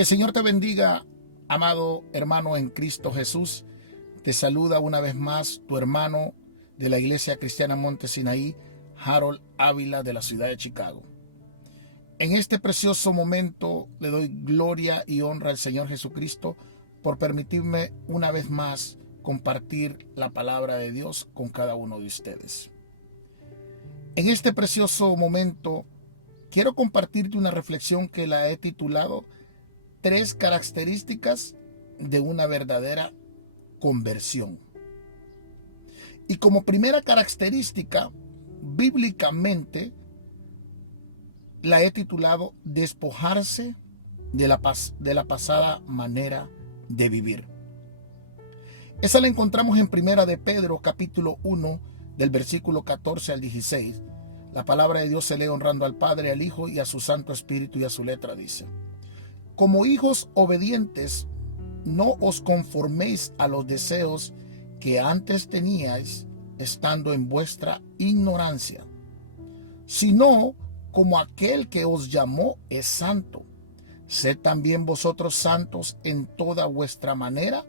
Que el Señor te bendiga, amado hermano en Cristo Jesús. Te saluda una vez más tu hermano de la Iglesia Cristiana Monte Sinaí, Harold Ávila, de la ciudad de Chicago. En este precioso momento le doy gloria y honra al Señor Jesucristo por permitirme una vez más compartir la palabra de Dios con cada uno de ustedes. En este precioso momento quiero compartirte una reflexión que la he titulado 3 características de una verdadera conversión. Y como primera característica, bíblicamente, la he titulado despojarse de la pasada manera de vivir. Esa la encontramos en Primera de Pedro, capítulo 1, del versículo 14 al 16. La palabra de Dios se lee honrando al Padre, al Hijo y a su Santo Espíritu, y a su letra dice: como hijos obedientes, no os conforméis a los deseos que antes teníais estando en vuestra ignorancia, sino como aquel que os llamó es santo, sed también vosotros santos en toda vuestra manera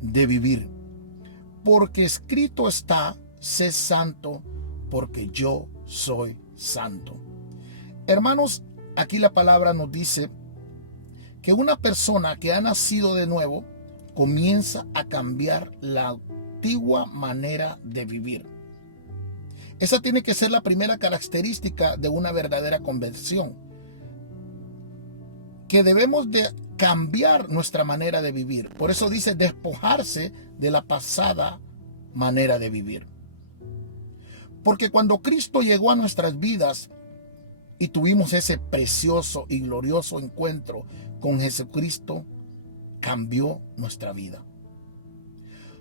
de vivir. Porque escrito está: sé santo, porque yo soy santo. Hermanos, aquí la palabra nos dice que una persona que ha nacido de nuevo comienza a cambiar la antigua manera de vivir. Esa tiene que ser la primera característica de una verdadera conversión, que debemos de cambiar nuestra manera de vivir. Por eso dice despojarse de la pasada manera de vivir. Porque cuando Cristo llegó a nuestras vidas y tuvimos ese precioso y glorioso encuentro con Jesucristo, cambió nuestra vida.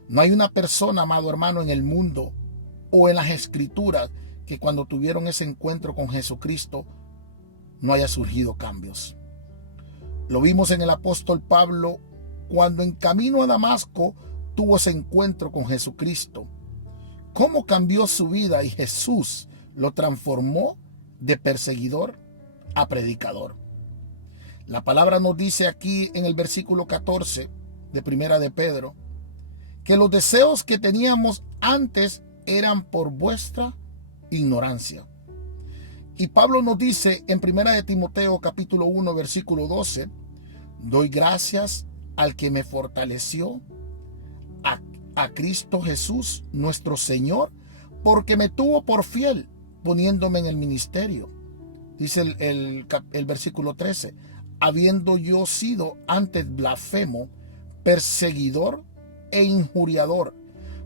No hay una persona, amado hermano, en el mundo o en las escrituras que cuando tuvieron ese encuentro con Jesucristo no haya surgido cambios. Lo vimos en el apóstol Pablo cuando en camino a Damasco tuvo ese encuentro con Jesucristo. Cómo cambió su vida y Jesús lo transformó de perseguidor a predicador. La palabra nos dice aquí en el versículo 14 de Primera de Pedro que los deseos que teníamos antes eran por vuestra ignorancia. Y Pablo nos dice en Primera de Timoteo capítulo 1 versículo 12: doy gracias al que me fortaleció, a Cristo Jesús nuestro Señor, porque me tuvo por fiel poniéndome en el ministerio. Dice el versículo 13: habiendo yo sido antes blasfemo, perseguidor e injuriador,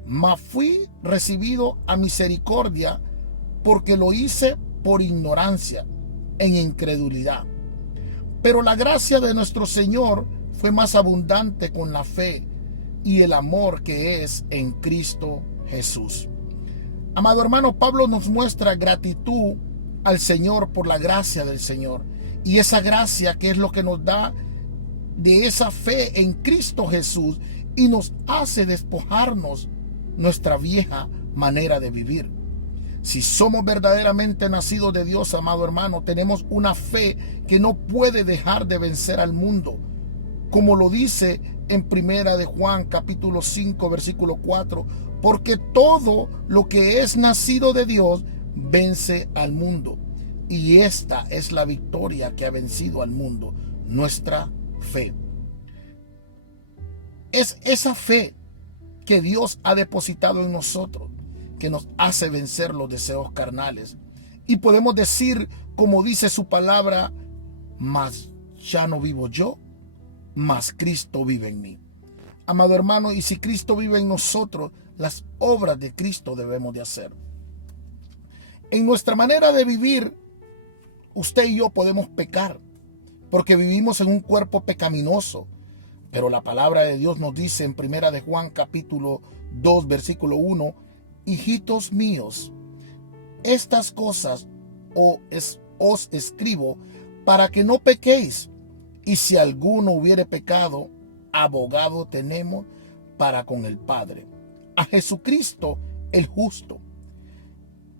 mas fui recibido a misericordia, porque lo hice por ignorancia, en incredulidad. Pero la gracia de nuestro Señor fue más abundante con la fe y el amor que es en Cristo Jesús. Amado hermano, Pablo nos muestra gratitud al Señor por la gracia del Señor. Y esa gracia que es lo que nos da de esa fe en Cristo Jesús y nos hace despojarnos nuestra vieja manera de vivir. Si somos verdaderamente nacidos de Dios, amado hermano, tenemos una fe que no puede dejar de vencer al mundo. Como lo dice en Primera de Juan capítulo 5 versículo 4, porque todo lo que es nacido de Dios vence al mundo. Y esta es la victoria que ha vencido al mundo, nuestra fe. Es esa fe que Dios ha depositado en nosotros que nos hace vencer los deseos carnales. Y podemos decir, como dice su palabra: mas ya no vivo yo, mas Cristo vive en mí. Amado hermano, y si Cristo vive en nosotros, las obras de Cristo debemos de hacer. En nuestra manera de vivir, usted y yo podemos pecar, porque vivimos en un cuerpo pecaminoso. Pero la palabra de Dios nos dice en Primera de Juan capítulo 2 versículo 1: hijitos míos, estas cosas os escribo para que no pequéis. Y si alguno hubiere pecado, abogado tenemos para con el Padre, a Jesucristo el justo.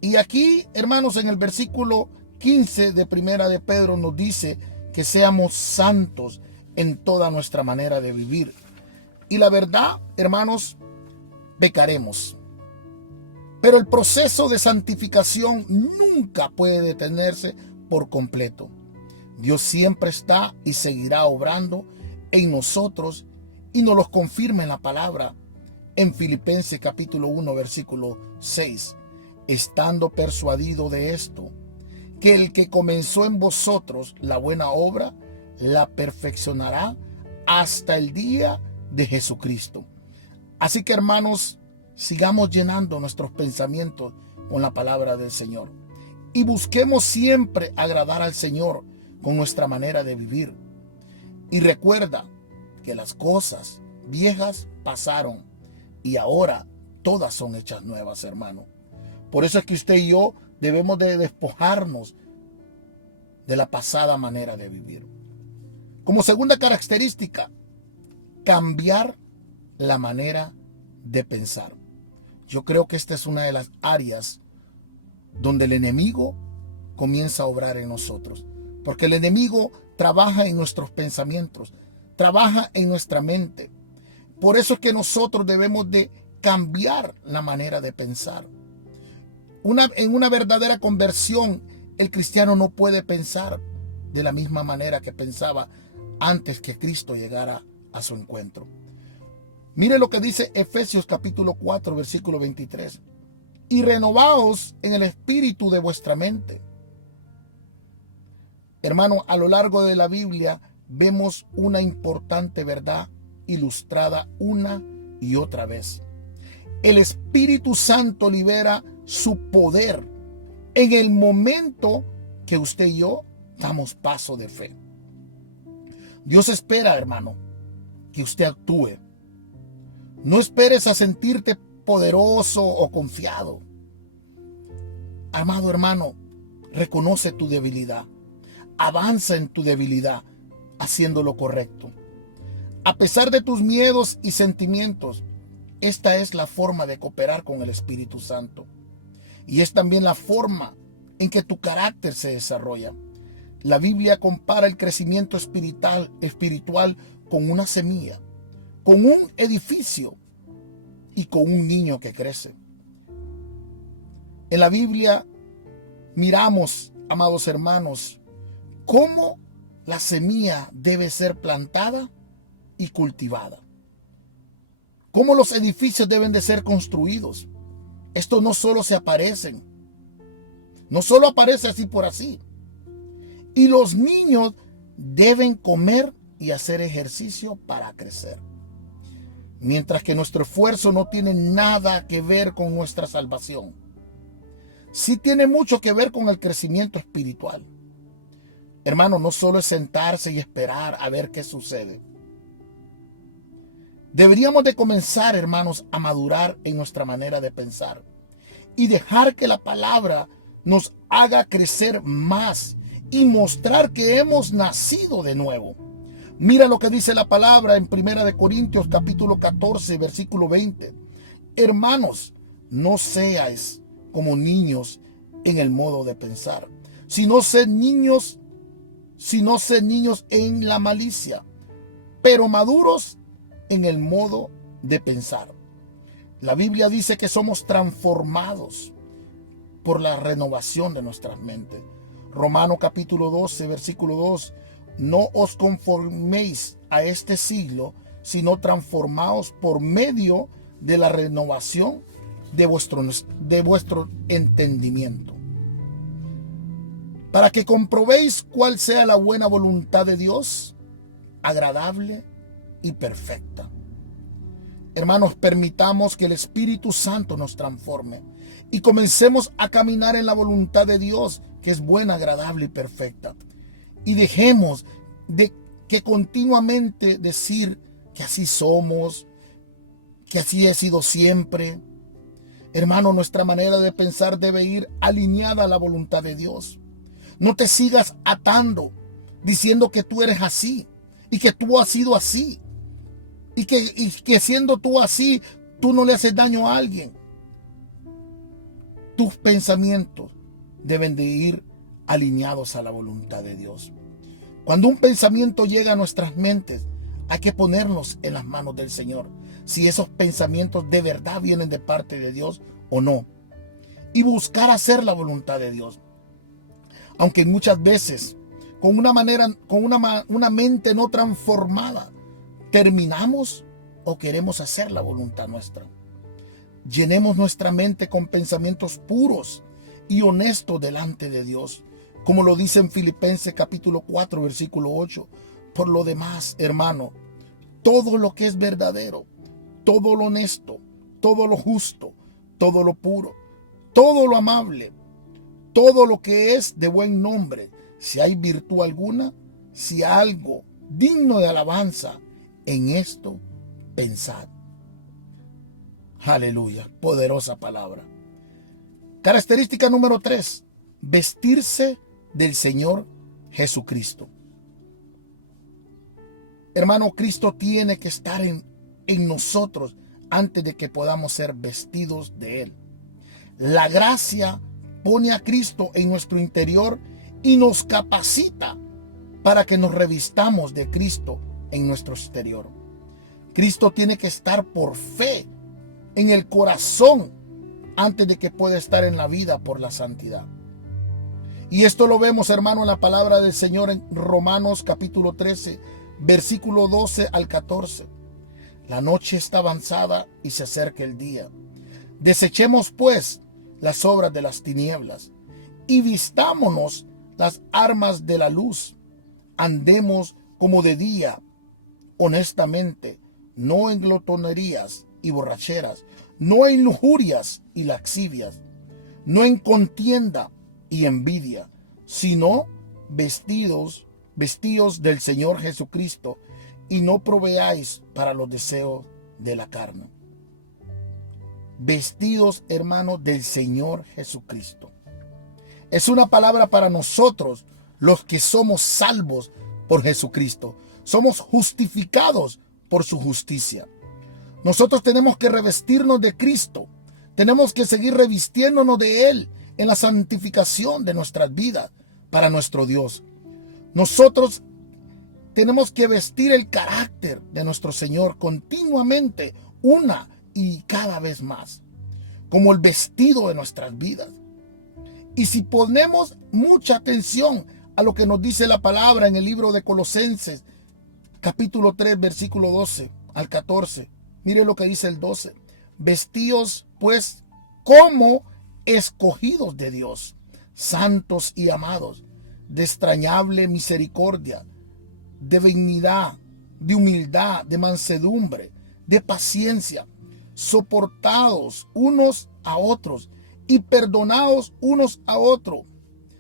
Y aquí, hermanos, en el versículo 15 de Primera de Pedro nos dice que seamos santos en toda nuestra manera de vivir. Y la verdad, hermanos, pecaremos. Pero el proceso de santificación nunca puede detenerse por completo. Dios siempre está y seguirá obrando en nosotros y nos los confirma en la palabra. En Filipenses capítulo 1, versículo 6. Estando persuadido de esto, que el que comenzó en vosotros la buena obra, la perfeccionará hasta el día de Jesucristo. Así que, hermanos, sigamos llenando nuestros pensamientos con la palabra del Señor. Y busquemos siempre agradar al Señor con nuestra manera de vivir. Y recuerda que las cosas viejas pasaron y ahora todas son hechas nuevas, hermano. Por eso es que usted y yo debemos de despojarnos de la pasada manera de vivir. Como segunda característica, cambiar la manera de pensar. Yo creo que esta es una de las áreas donde el enemigo comienza a obrar en nosotros. Porque el enemigo trabaja en nuestros pensamientos, trabaja en nuestra mente. Por eso es que nosotros debemos de cambiar la manera de pensar. En una verdadera conversión, el cristiano no puede pensar de la misma manera que pensaba antes que Cristo llegara a su encuentro. Mire lo que dice Efesios capítulo 4, versículo 23. Y renovaos en el espíritu de vuestra mente. Hermano, a lo largo de la Biblia vemos una importante verdad ilustrada una y otra vez. El Espíritu Santo libera su poder en el momento que usted y yo damos paso de fe. Dios espera, hermano, que usted actúe. No esperes a sentirte poderoso o confiado. Amado hermano, reconoce tu debilidad. Avanza en tu debilidad haciendo lo correcto. A pesar de tus miedos y sentimientos, esta es la forma de cooperar con el Espíritu Santo. Y es también la forma en que tu carácter se desarrolla. La Biblia compara el crecimiento espiritual con una semilla, con un edificio y con un niño que crece. En la Biblia miramos, amados hermanos, cómo la semilla debe ser plantada y cultivada. Cómo los edificios deben de ser construidos. Estos no solo se aparecen. No solo aparece así por así. Y los niños deben comer y hacer ejercicio para crecer. Mientras que nuestro esfuerzo no tiene nada que ver con nuestra salvación. Sí tiene mucho que ver con el crecimiento espiritual. Hermano, no solo es sentarse y esperar a ver qué sucede. Deberíamos de comenzar, hermanos, a madurar en nuestra manera de pensar y dejar que la palabra nos haga crecer más y mostrar que hemos nacido de nuevo. Mira lo que dice la palabra en 1 Corintios capítulo 14, versículo 20. Hermanos, no seáis como niños en el modo de pensar, sino sed niños en la malicia, pero maduros en el modo de pensar. La Biblia dice que somos transformados por la renovación de nuestras mentes. Romanos capítulo 12, versículo 2. No os conforméis a este siglo, sino transformaos por medio de la renovación de vuestro entendimiento, para que comprobéis cuál sea la buena voluntad de Dios, agradable y perfecta. Hermanos, permitamos que el Espíritu Santo nos transforme y comencemos a caminar en la voluntad de Dios, que es buena, agradable y perfecta. Y dejemos de que continuamente decir que así somos, que así he sido siempre. Hermano, nuestra manera de pensar debe ir alineada a la voluntad de Dios. No te sigas atando, diciendo que tú eres así y que tú has sido así. Y que siendo tú así, tú no le haces daño a alguien. Tus pensamientos deben de ir alineados a la voluntad de Dios. Cuando un pensamiento llega a nuestras mentes, hay que ponernos en las manos del Señor, si esos pensamientos de verdad vienen de parte de Dios o no, y buscar hacer la voluntad de Dios. Aunque muchas veces, con una mente no transformada, terminamos o queremos hacer la voluntad nuestra. Llenemos nuestra mente con pensamientos puros y honestos delante de Dios, como lo dice en Filipenses capítulo 4, versículo 8. Por lo demás, hermano, todo lo que es verdadero, todo lo honesto, todo lo justo, todo lo puro, todo lo amable, todo lo que es de buen nombre, si hay virtud alguna, si hay algo digno de alabanza, en esto pensad. Aleluya, poderosa palabra. Característica número 3, vestirse del Señor Jesucristo. Hermano, Cristo tiene que estar en nosotros antes de que podamos ser vestidos de Él. La gracia pone a Cristo en nuestro interior y nos capacita para que nos revistamos de Cristo en nuestro exterior. Cristo tiene que estar por fe en el corazón antes de que pueda estar en la vida por la santidad. Y esto lo vemos, hermano, en la palabra del Señor en Romanos capítulo 13, versículo 12 al 14. La noche está avanzada y se acerca el día. Desechemos pues las obras de las tinieblas y vistámonos las armas de la luz. Andemos como de día, honestamente, no en glotonerías y borracheras, no en lujurias y laxivias, no en contienda y envidia, sino vestidos del Señor Jesucristo, y no proveáis para los deseos de la carne. Vestidos, hermanos, del Señor Jesucristo. Es una palabra para nosotros, los que somos salvos por Jesucristo. Somos justificados por su justicia. Nosotros tenemos que revestirnos de Cristo. Tenemos que seguir revistiéndonos de Él en la santificación de nuestras vidas para nuestro Dios. Nosotros tenemos que vestir el carácter de nuestro Señor continuamente, una y cada vez más, como el vestido de nuestras vidas. Y si ponemos mucha atención a lo que nos dice la palabra en el libro de Colosenses, capítulo 3, versículo 12 al 14, mire lo que dice el 12. Vestíos pues como escogidos de Dios, santos y amados, de extrañable misericordia, de benignidad, de humildad, de mansedumbre, de paciencia, soportados unos a otros y perdonados unos a otros,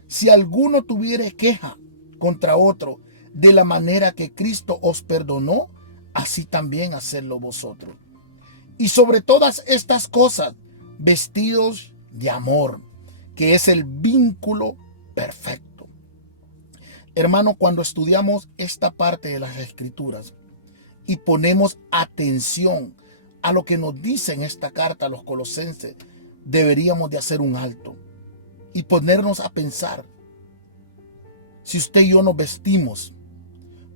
si alguno tuviere queja contra otro, de la manera que Cristo os perdonó, así también hacedlo vosotros. Y sobre todas estas cosas, vestidos de amor, que es el vínculo perfecto. Hermano, cuando estudiamos esta parte de las Escrituras y ponemos atención a lo que nos dice en esta carta a los Colosenses, deberíamos de hacer un alto y ponernos a pensar si usted y yo nos vestimos,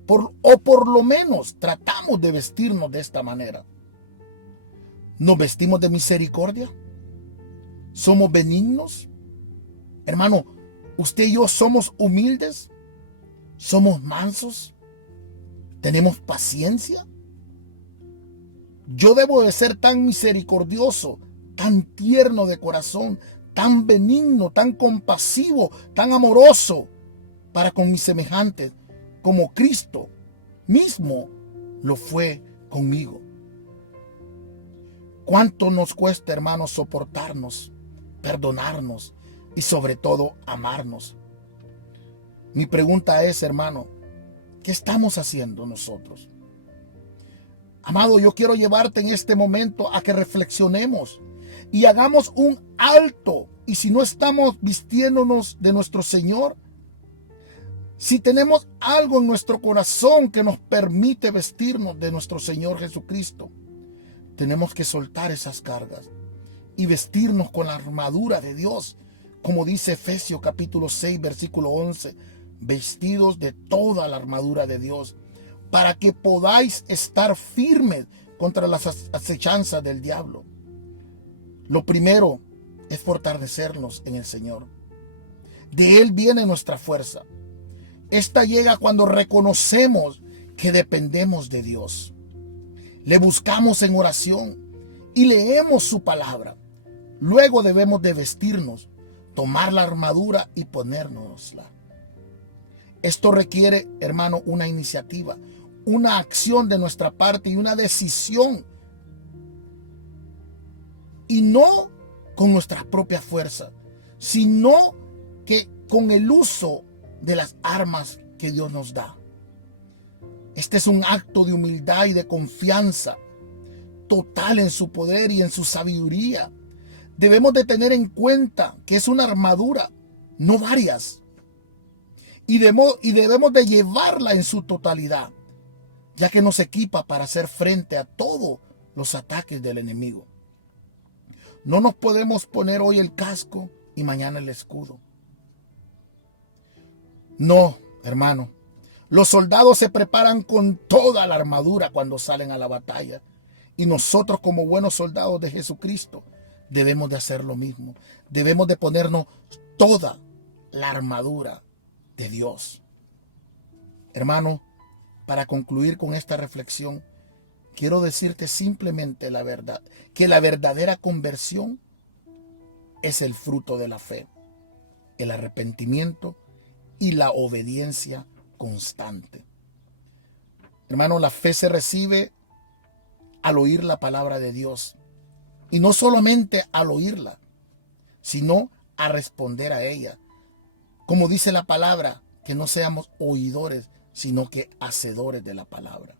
o por lo menos tratamos de vestirnos de esta manera. ¿Nos vestimos de misericordia? ¿Somos benignos? Hermano, ¿usted y yo somos humildes? ¿Somos mansos? ¿Tenemos paciencia? Yo debo de ser tan misericordioso, tan tierno de corazón, tan benigno, tan compasivo, tan amoroso para con mis semejantes, como Cristo mismo lo fue conmigo. ¿Cuánto nos cuesta, hermanos, soportarnos, perdonarnos y sobre todo amarnos? Mi pregunta es, hermano, ¿qué estamos haciendo nosotros? Amado, yo quiero llevarte en este momento a que reflexionemos y hagamos un alto. Y si no estamos vistiéndonos de nuestro Señor, si tenemos algo en nuestro corazón que nos permite vestirnos de nuestro Señor Jesucristo, tenemos que soltar esas cargas y vestirnos con la armadura de Dios, como dice Efesios capítulo 6, versículo 11. vestidos de toda la armadura de Dios, para que podáis estar firmes contra las acechanzas del diablo. Lo primero es fortalecernos en el Señor. De Él viene nuestra fuerza. Esta llega cuando reconocemos que dependemos de Dios. Le buscamos en oración y leemos su palabra. Luego debemos de vestirnos, tomar la armadura y ponérnosla. Esto requiere, hermano, una iniciativa, una acción de nuestra parte y una decisión. Y no con nuestra propia fuerza, sino que con el uso de las armas que Dios nos da. Este es un acto de humildad y de confianza total en su poder y en su sabiduría. Debemos de tener en cuenta que es una armadura, no varias. Y debemos de llevarla en su totalidad, ya que nos equipa para hacer frente a todos los ataques del enemigo. No nos podemos poner hoy el casco y mañana el escudo. No, hermano. Los soldados se preparan con toda la armadura cuando salen a la batalla. Y nosotros, como buenos soldados de Jesucristo, debemos de hacer lo mismo. Debemos de ponernos toda la armadura de Dios. Hermano, para concluir con esta reflexión, quiero decirte simplemente la verdad, que la verdadera conversión es el fruto de la fe, el arrepentimiento y la obediencia constante. Hermano, la fe se recibe al oír la palabra de Dios. Y no solamente al oírla, sino a responder a ella. Como dice la palabra, que no seamos oidores, sino que hacedores de la palabra.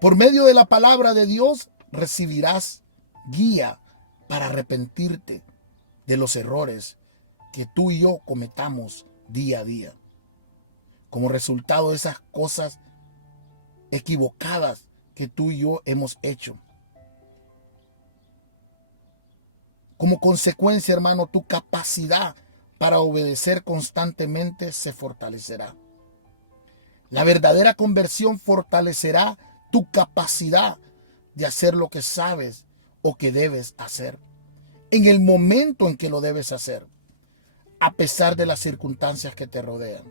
Por medio de la palabra de Dios recibirás guía para arrepentirte de los errores que tú y yo cometamos día a día. Como resultado de esas cosas equivocadas que tú y yo hemos hecho. Como consecuencia, hermano, tu capacidad para obedecer constantemente se fortalecerá. La verdadera conversión fortalecerá tu capacidad de hacer lo que sabes o que debes hacer, en el momento en que lo debes hacer, a pesar de las circunstancias que te rodean.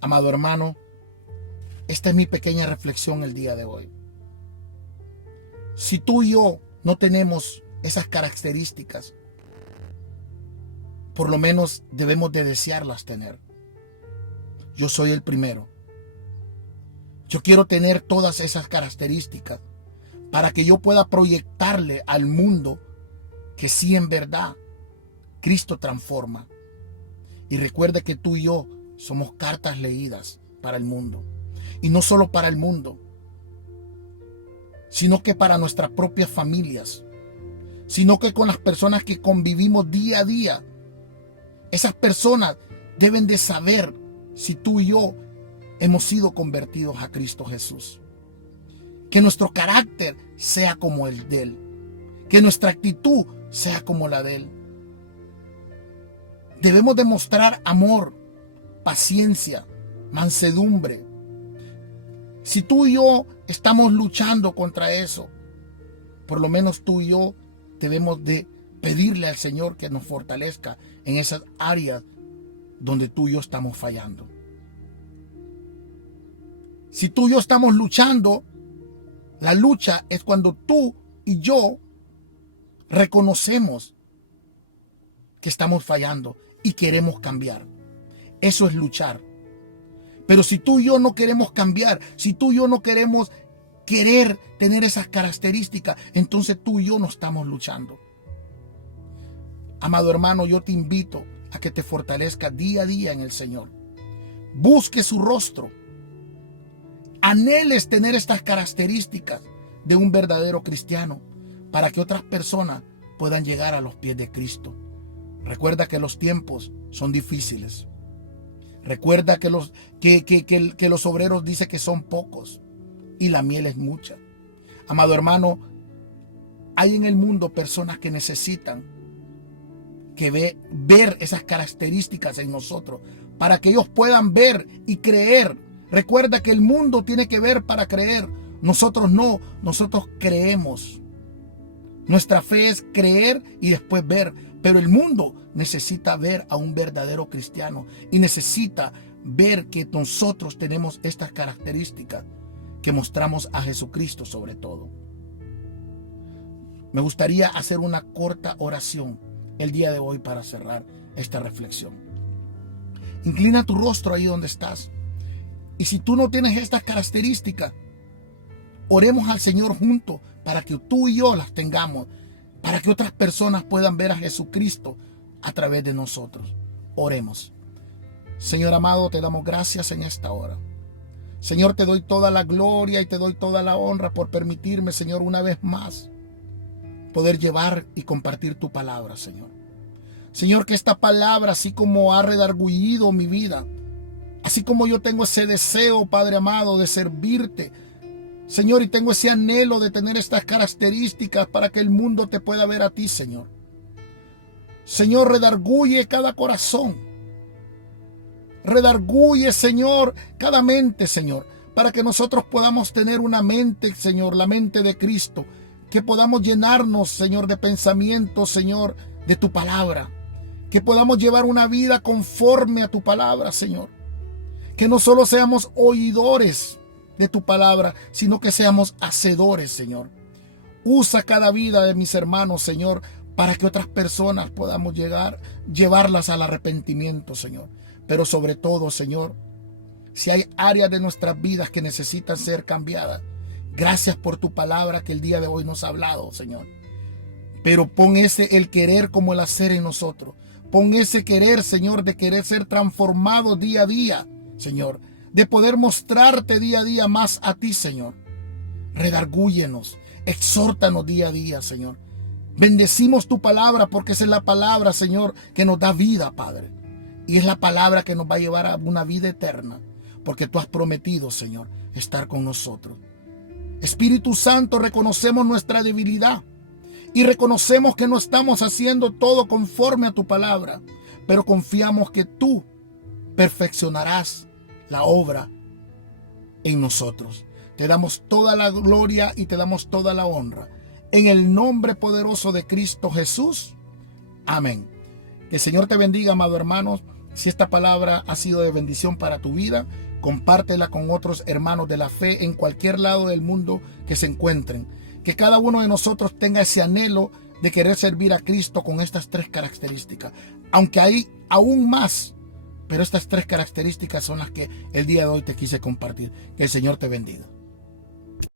Amado hermano, esta es mi pequeña reflexión el día de hoy. Si tú y yo no tenemos esas características, por lo menos debemos de desearlas tener. Yo soy el primero. Yo quiero tener todas esas características para que yo pueda proyectarle al mundo que sí, en verdad, Cristo transforma. Y recuerde que tú y yo somos cartas leídas para el mundo. Y no solo para el mundo, sino que para nuestras propias familias, sino que con las personas que convivimos día a día. Esas personas deben de saber si tú y yo hemos sido convertidos a Cristo Jesús. Que nuestro carácter sea como el de Él. Que nuestra actitud sea como la de Él. Debemos demostrar amor, paciencia, mansedumbre. Si tú y yo estamos luchando contra eso, por lo menos tú y yo debemos de pedirle al Señor que nos fortalezca en esas áreas donde tú y yo estamos fallando. Si tú y yo estamos luchando, la lucha es cuando tú y yo reconocemos que estamos fallando y queremos cambiar. Eso es luchar. Pero si tú y yo no queremos cambiar, si tú y yo no queremos tener esas características, entonces tú y yo no estamos luchando. Amado hermano, yo te invito a que te fortalezcas día a día en el Señor. Busque su rostro. Anheles tener estas características de un verdadero cristiano para que otras personas puedan llegar a los pies de Cristo. Recuerda que los tiempos son difíciles. Recuerda que los obreros dicen que son pocos y la miel es mucha. Amado hermano, hay en el mundo personas que necesitan ver esas características en nosotros para que ellos puedan ver y creer. Recuerda que el mundo tiene que ver para creer. Nosotros no, nosotros creemos. Nuestra fe es creer y después ver. Pero el mundo necesita ver a un verdadero cristiano y necesita ver que nosotros tenemos estas características que mostramos a Jesucristo sobre todo. Me gustaría hacer una corta oración el día de hoy para cerrar esta reflexión. Inclina tu rostro ahí donde estás. Y si tú no tienes estas características, oremos al Señor juntos para que tú y yo las tengamos, para que otras personas puedan ver a Jesucristo a través de nosotros. Oremos. Señor amado, te damos gracias en esta hora. Señor, te doy toda la gloria y te doy toda la honra por permitirme, Señor, una vez más, poder llevar y compartir tu palabra, Señor. Señor, que esta palabra, así como ha redargüido mi vida, así como yo tengo ese deseo, Padre amado, de servirte, Señor, y tengo ese anhelo de tener estas características para que el mundo te pueda ver a ti, Señor. Señor, redarguye cada corazón. Redarguye, Señor, cada mente, Señor, para que nosotros podamos tener una mente, Señor, la mente de Cristo, que podamos llenarnos, Señor, de pensamientos, Señor, de tu palabra, que podamos llevar una vida conforme a tu palabra, Señor, que no solo seamos oidores de tu palabra, sino que seamos hacedores, Señor. Usa cada vida de mis hermanos, Señor, para que otras personas podamos llevarlas al arrepentimiento, Señor. Pero sobre todo, Señor, si hay áreas de nuestras vidas que necesitan ser cambiadas, gracias por tu palabra que el día de hoy nos ha hablado, Señor. Pero pon el querer como el hacer en nosotros. Pon ese querer, Señor, de querer ser transformado día a día, Señor. De poder mostrarte día a día más a ti, Señor. Redargúyenos, exhórtanos día a día, Señor. Bendecimos tu palabra porque esa es la palabra, Señor, que nos da vida, Padre. Y es la palabra que nos va a llevar a una vida eterna. Porque tú has prometido, Señor, estar con nosotros. Espíritu Santo, reconocemos nuestra debilidad. Y reconocemos que no estamos haciendo todo conforme a tu palabra. Pero confiamos que tú perfeccionarás la obra en nosotros. Te damos toda la gloria y te damos toda la honra. En el nombre poderoso de Cristo Jesús. Amén. Que el Señor te bendiga, amado hermano. Si esta palabra ha sido de bendición para tu vida, compártela con otros hermanos de la fe en cualquier lado del mundo que se encuentren. Que cada uno de nosotros tenga ese anhelo de querer servir a Cristo con estas tres características. Aunque hay aún más, pero estas tres características son las que el día de hoy te quise compartir. Que el Señor te bendiga.